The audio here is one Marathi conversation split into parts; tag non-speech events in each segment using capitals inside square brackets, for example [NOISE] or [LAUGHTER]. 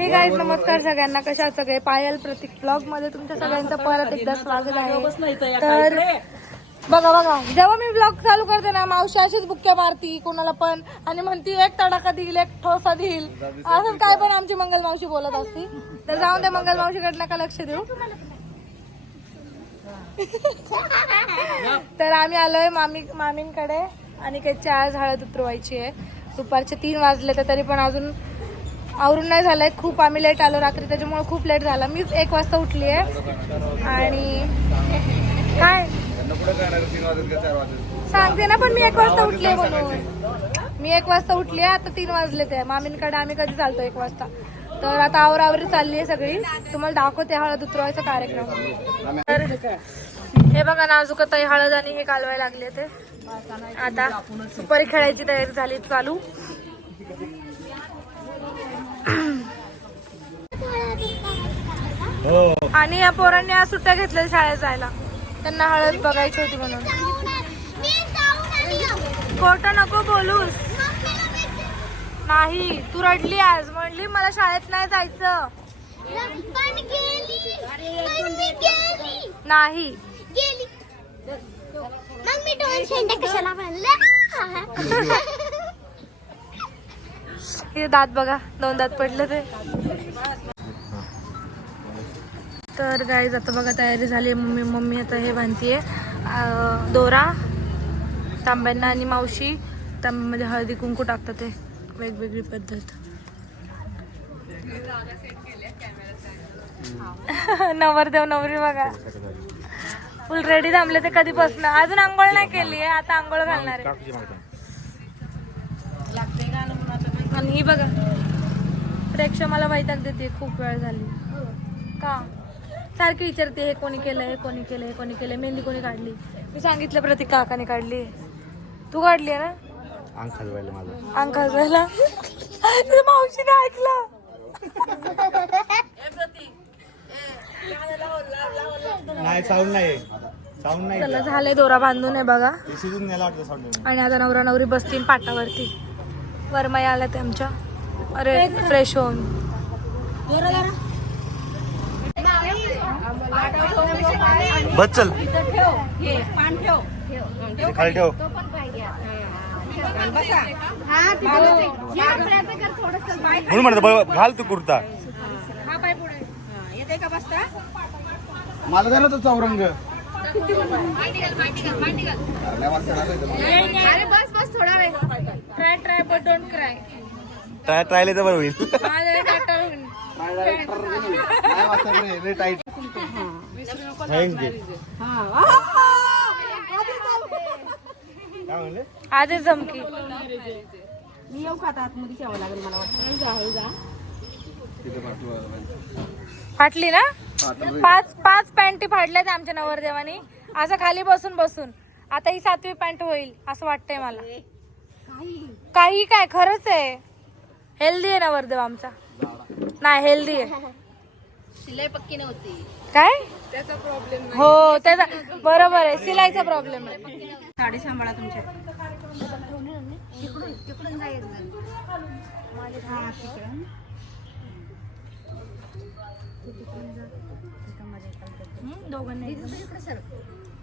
हे गाईज नमस्कार सगळ्यांना. कशा आहात सगळे? पायल प्रतीक ब्लॉगमध्ये तुमच्या सगळ्यांचं परत एकदा स्वागत आहे. तर बघा बघा. जेव्हा मी ब्लॉग चालू करते ना मावशी अशीच बुक्क्या मारती कोणाला पण. आणि म्हणती एक तडाखा देईल एक ठोसा देईल. असं काय पण आमची मंगल मावशी बोलत असती. तर जाऊन त्या मंगल मावशीकडे नका लक्ष देऊ? [LAUGHS] तर आम्ही आलोय मामी मामींकडे. आणि काही आज हळद उतरवायची आहे. दुपारचे तीन वाजले तर तरी पण अजून आवरून नाही झालंय. खूप आम्ही लेट आलो रात्री त्याच्यामुळे खूप लेट झाला. मीच एक वाजता उठली आहे आणि काय? सांगते ना पण मी एक वाजता उठले म्हणून. मी एक वाजता उठली आहे, आता तीन वाजले ते. मामींकडे आम्ही कधी चालतो एक वाजता. तर आता आवरावरी चालली आहे सगळी. तुम्हाला दाखवते हळद उतरवायचा कार्यक्रम. तर हे बघा नाजूक ताई हळद आणि हे कालवाय लागले ते. आता सुपारी खेळायची तयारी झाली चालू. आणि या पोरांनी आज सुट्ट्या घेतल्या शाळेत जायला. त्यांना हळद बघायची होती म्हणून. खोटं नको बोलूस. नाही तू रडली आज. म्हणली मला शाळेत नाही जायचं. नाही. मग मी दोन शेंड्या कशाला म्हणलं [LAUGHS] हे दात बघा दोन दात पडले ते. तर गाईज आता बघा तयारी झाली मम्मी. मम्मी आता हे बांधतीये. दोरा तांब्यांना आणि मावशी. तांब्यामध्ये हळदी कुंकू टाकतात ते. वेगवेगळी पद्धत. नवरदेव नवरी बघा. फुल रेडी थांबले ते कधीपासून. अजून आंघोळ नाही केली आहे. आता आंघोळ घालणार आहे. आणि ही बघा. प्रेक्षा मला वैताग देते खूप वेळ झाली. का? सारखी विचारते हे कोणी केलं हे कोणी केलं हे कोणी केलं मेहंदी कोणी काढली? मी सांगितलं प्रतीक काकाने काढली. तू काढली आहे ना? अंग खाजवायला माझं. अंग खाजवायला. मावशीने ऐकलं. नाही साऊंड नाही साऊंड नाही त्याला झालंय दोरा बांधून आहे बघा. आणि आता नवरा नवरी बसतील पाटावरती. वरमाई आल्या ते आमच्या. अरे फ्रेश होऊन. बस चल. खाली ठेव. म्हणून म्हणतो घाल तू कुर्ता. मला ना तो चौरंग. Try try but don't cry try ट्रायला तर बरं होईल. टाईट काय म्हणले? आजच जमकी. फाटली ना? पाच पाच पॅन्टी फाडल्यात आमच्या नवरदेवानी. असं खाली बसून बसून. आता ही सातवी पॅन्ट होईल असं वाटतंय मला. काही. काय खरंच आहे. हेल्दी आहे नवरदेव आमचा? नाही हेल्दी आहे. शिलाई पक्की नव्हती. काय? हो त्याचा बरोबर आहे सिलाईचा प्रॉब्लेम आहे. साडी सांभाळा तुमच्या. तिकडून तिकडून जायचं हा, तिकडून. इकडे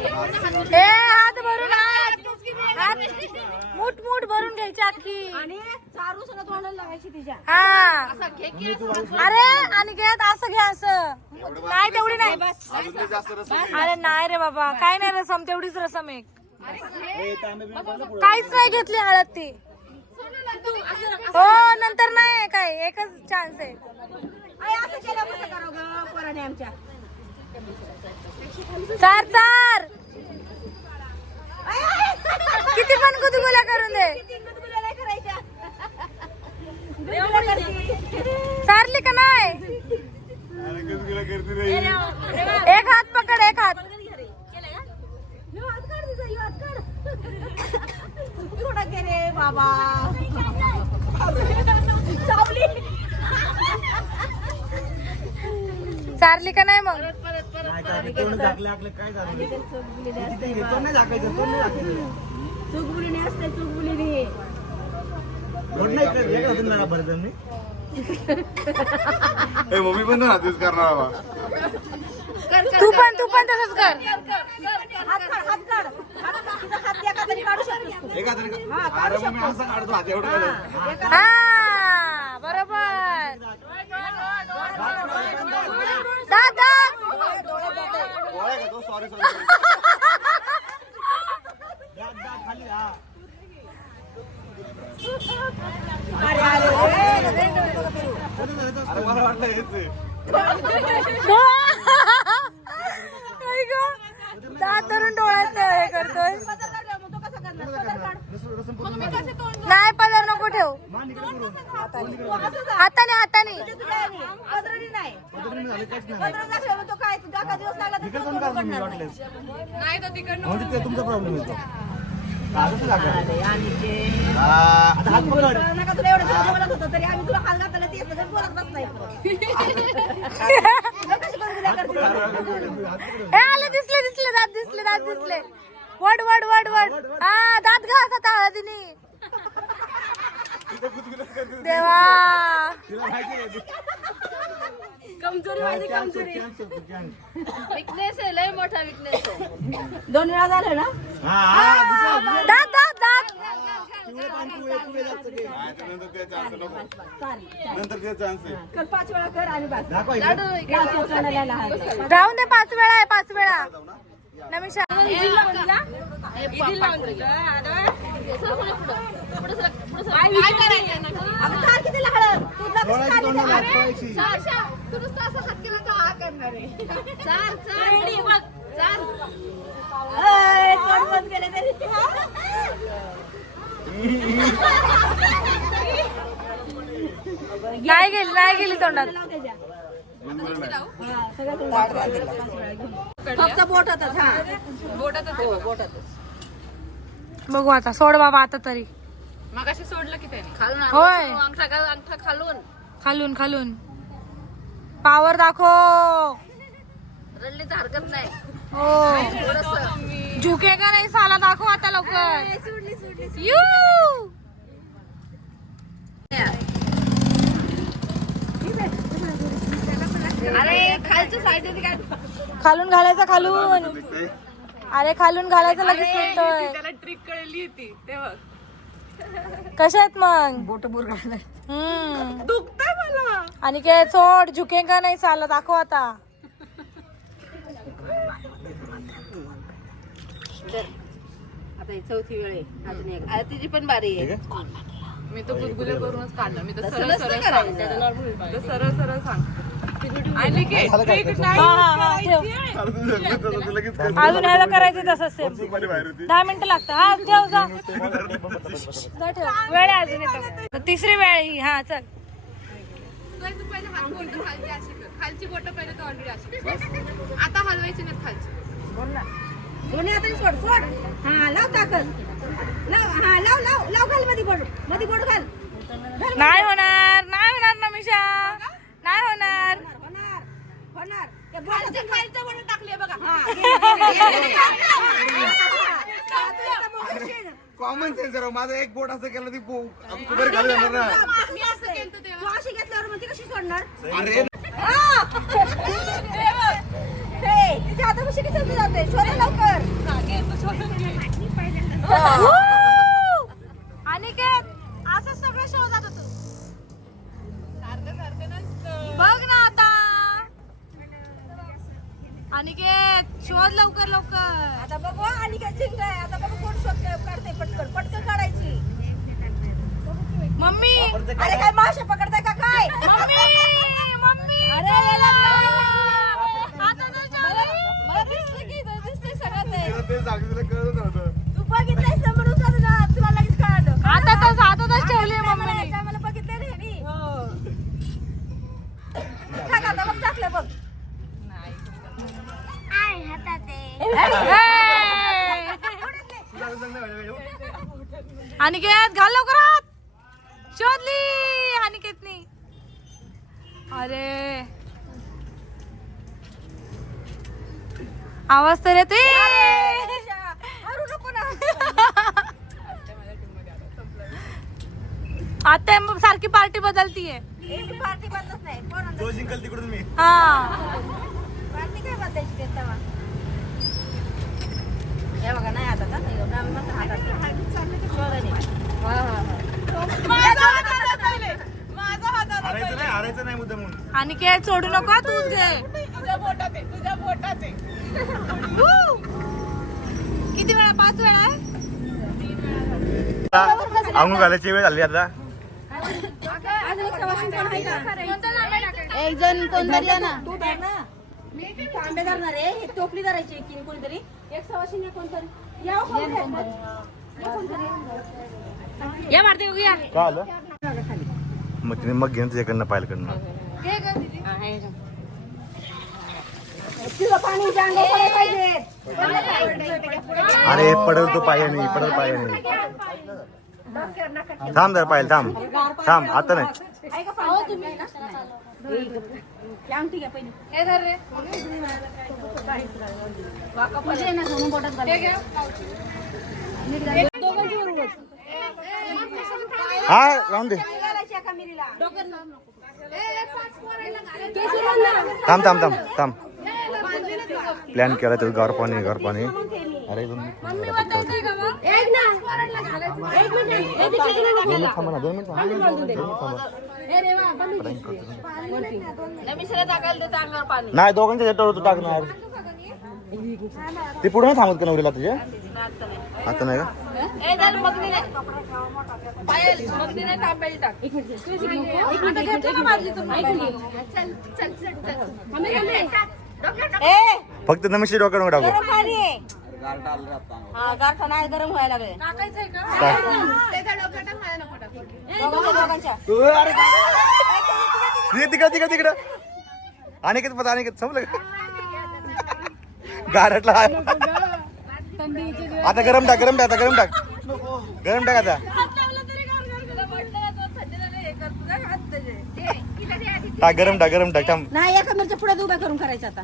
ए हात भरून हात. हात. मूठ मूठ भरून घ्यायची अख्खी आणि चारू सगळं तोंडाला लावायची तिच्या. हा. अरे आणि घेत असं घ्या असं. नाही तेवढी नाही. अरे नाही रे बाबा. काय नाही रसम तेवढीच रसम एक. काहीच नाही घेतली हळद ती. हो नंतर नाही काय एकच चान्स आहे. आई, असं केलं कसं करावं गं पोराने आमच्या. चार चार. किती पण गुदगुल्या करून दे. सारली का नाही? एक हात पकड एक हात. बाबा. सारली का नाही मग? नाही झाकलं आपलं काय झालं? नाही झाकायचं तोंड नाही झाकायचं चुकबुलीने असते चुकबुलीने तोंड नाही करायचं. हे का तुम्हाला बरं जण मी ए मम्मी पण ना तेच करणार बाबा तू पण तू पण तसंच कर. हात काढ हात काढ. हात काढ. तुझा हात एका तरी काढू शकतोस तू. एका तरी अरे मम्मी असं काढतो हात एवढं काढतो. हा बरोबर दात दात गोळा आहे का तो सॉरी सॉरी दात दात खाली हा अरे मला वाटलं हेच आहे. [LAUGHS] आई गं. दात धरून डोळ्यात हे करतोय पदर काढल्यावर मग तो कसा करणार? पदर काढ. नाही पदर नको ठेव. हाताने हाताने नाही म्हणजे ते तुमचा प्रॉब्लेम येतो काढूच लागा नाही. आणि ते आता हात पकड कळलं नका तुला एवढं बोलत होतं तरी आम्ही तुला हाल घातला ते सगळं बोलत बसलाय. [LAUGHS] तुला कशी करून दिल्या करते? आले दिसले दिसले दात दिसले दात दिसले. वड वड वड वड. हा दात घास आता हळदीने. देवा. कमजोरी माझी कमजोरी. विकनेस आहे लय मोठा विकनेस आहे. दोन वेळा झालं ना. दात दात दात. पाच वेळा कर आणि. राहून दे पाच वेळा आहे पाच वेळा. नमिषा. अगं चाल किती लहान तू लक्ष हात केलं तरी. नाही गेली नाही गेली तोंडात. बंद. हा. फक्त बोटातच हा बोटातच बघू आता सोड बाबा आता तरी मग असे सोडलं की त्याने होय अंगठा खालून खालून खालून. पावर दाखव. रडली तर हरकत नाही. हो. झुके का नाही साला? दाखव आता लवकर. यू! अरे खालच्या साईडने काय? खालून घालायचं खालून. अरे खालून घालायचं लगेच ट्रिक कळली होती तेव्हा. कशा आहेत मग? बोट बुर घालणार. हम्म. दुखतंय मला. आणि काय सोड झुके का नाही साला दाखव आता. आता ही चौथी वेळ आहे. अजून एक. आता तिची पण बारी आहे. मी तर गुलगुले करूनच काढलं. मी तर सरळ सरळ सांग सरळ सरळ सांग हा हा हा. अजून ह्याला करायचं तसंच सेम माझी बाहेर होती दहा मिनिटं लागतं हा ठेव जा. ठेव. वेळ आहे अजून येतो तिसरी वेळ ही. हा चल. तू पहिले हात बोलतो खालची अशी कर. खालची बोट पहिले तर ऑलरेडी अशी कर. आता हलवायची नाही खालची बोल ना दोन्ही हाताने सोड सोड हा लाव ताकद लाव हा लाव लाव लाव घाल मध्ये बोटमध्ये बोट घाल नाही होणार नाही होणार नमिषा नाही होणार. होणार होणार ते खालचं बोट टाकले बघा. हा. [LAUGHS] कॉमन सेन्स राव. माझं एक बोट असं केलं ती पो- आमचं बरं घालू जाणार ना मी असं केलं तू अशी घेतल्यावर ती कशी सोडणार? अरे. हे, तिच्या हातापाशी कशी समजून जाते शोधा लवकर. आणि काय असं सगळं शोधात बघ ना आता. अनिकेत शोध लवकर लवकर. आता बघू आणि काय जिंकलाय आता बघू कोण शोध काढते पटकन. पटकन काढायची. मम्मी. अरे काय? माशा पकडताय का काय? Mummy mummy. अरे आता तर झालं. मला दिसलं की इथं दिसतंय सगळं ते. तिला ते सांगितलं कळत नव्हतं. तू बघितलंयस ना म्हणून तुला तुला लगेच कळालं. आता तर आता तर ठेवली मम्मीने. [LAUGHS] अनिकेत घाल लवकरात शोधली अनिकेतनी. अरे. आवाज तर येते [LAUGHS] आता सारखी पार्टी बदलतीये. पार्टी बदलत नाही. हा. पार्टी काय बदलायची हे बघा नाही आता का नाही आम्ही म्हणतो हातात शोधाने हा हा हारायचं नाही हारायचं नाही मुद्दा म्हणून अनिकेत सोडू नको हा तूच घे तुझ्या बोटात आहे तुझ्या बोटात आहे किती वेळा पाच वेळा आहे अंगू घालायची वेळ झाली आता अजून एक सवाशीण कोण आहे का एक जण कोणतरी आहे ना तू धर ना तांबे धरणार आहे हे टोपली धरायची एकीने कोणीतरी. एक सवाशीण आहे कोणतरी. या हो कोणतरी. या कोणतरी. या मारते बघूया का आलं? मग तिने मग घेऊन तुझ्याकडनं पाहिलकडनं तिला पाणी पाहिजे अरे पडल तो पायाने पडल पायाने थांब. जरा पाहिलं थांब. थांब आता नाही. हे राहून दे. थांब थांब थांब थांब. प्लॅन केला तर गार पाणी गार पाणी अरे नाही दोघांच्या ह्याच्यावर तू टाकणार ते पुढे नाही थांबत का नवरीला तुझ्या? आता नाही का? फक्त नमिशी डोक्यावर टाकू. हा, गारठा नाही गरम व्हायला लागले. दोघांच्या तिकडे तिकडं तिकडं तिकडं. अनेकच पता अनेकच संपलं का? गारटला आता गरम टाक गरम टाक आता गरम टाक. गरम टाक आता. टाक गरम टाक गरम टाक थांब. नाही एका मिरच्या पुढे उभ्या करून करायचं आता.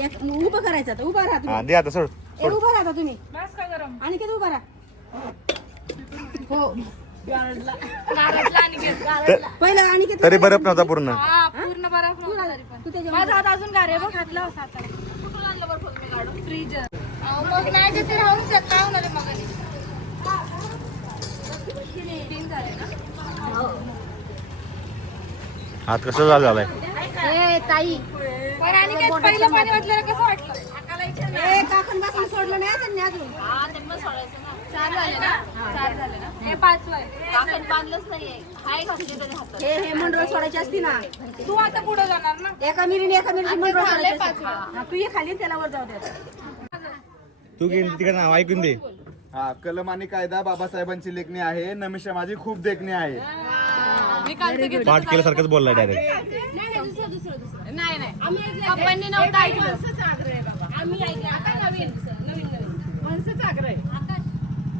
एक उभं करायचं आता. उभा राहा हा तुम्ही दे आता सोड. ए, उभा राहा आता तुम्ही. आणि किती उभा राहा. हो. पहिला आणि किती तरी बरफ नव्हता पूर्ण. हा पूर्ण बरफ नव्हता तरी पण. तू त्याच्या माझा हात अजून गारे बघ घातला होता आता. फ्रीजर. मग नाही ते ते राहून जात काय होणार आहे मग आणि? तीन झाले ना? हात कसं झालं ताई. पण आणि काय पहिलं पाणी वाटल्याला कसं वाटलं? सोडलं नाही त्यांनी अजून. चार झाले ना? चार झाले ना? हे पाच आहे बांधलंच नाहीये. हाय घातली तरी हातात? हे हे मंडळ सोडायची असती ना. तू आता पुढे जाणार ना? एका मिरीने एका मंडळ सोडायची असती. हा, तू ये खाली त्याला वर जाऊ दे तू तिकडे नाव ऐकून दे. हा कलम आणि कायदा बाबासाहेबांची लेखणी आहे. नमिषा माझी खूप देखणी आहे. पाठ केल्यासारखंच बोललाय डायरेक्ट नाही नाही पप्पांनी नव्हतं ऐकलं. आम्ही ऐकलं आता नवीन. मनसच आग्रह आहे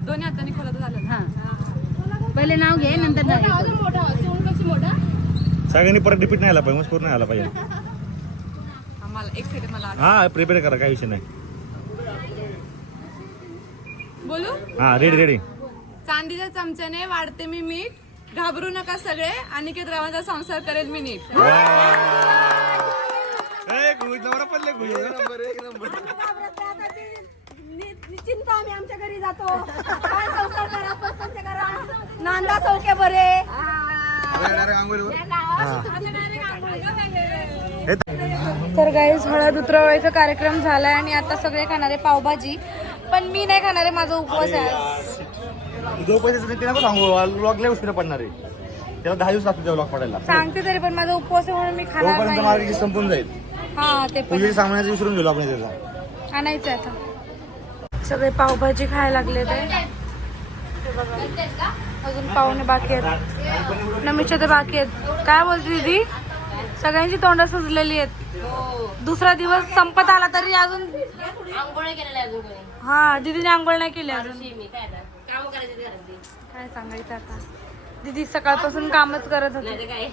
दोन्ही हाताने खोलत झालं. पहिले नाव घे नंतर अजून मोठा मोठा. सगळ्यांनी परत रिपीट नाही आला पाहिजे मस्त पूर्ण आला पाहिजे. [LAUGHS] आम्हाला एक सेकंड मला हा प्रिपेअर करा काही विषय नाही. बोलू? हा रेडी रेडी चांदीच्या चमच्याने वाढते मी मीठ. घाबरू नका सगळे. अनिकेत रावांचा संसार करेल मी नीट. निश्चिंत आम्ही आमच्या घरी जातो. काय संसार करा पसंत करा. नांदा चौके बरे. तर गाईज हळद उतरवायचा कार्यक्रम झालाय आणि आता सगळे खाणारे पावभाजी. पण मी नाही खाणारे माझा उपवास आहे आज. जो पैसे ते नको सांगू. लॉग लय उशिरा पडणार आहे. त्याला दहा दिवस लागतील लॉग पडायला. सांगते तरी पण माझा उपवास आहे म्हणून मी खाणार तोपर्यंत नाही. संपून जाईल. हा ते पण सामानाचं विसरून गेलो आपण त्याचा. आणायचं आहे आता. सगळे पावभाजी खायला लागले ते. हे बघा. अजून पाहुणे बाकी आहेत. नमीच्या तर बाकी आहेत. काय बोलते दीदी? सगळ्यांची तोंड सुजलेली आहेत. हो दुसरा दिवस संपत आला तरी अजून आंघोळ केलेला अजून कोणी? हा दीदीने आंघोळ नाही केली अजून. मी काय आता? काम करायचे घरातली. काय सांगायचं आता? दीदी सकाळपासून कामच करत होते. नाही तर काय?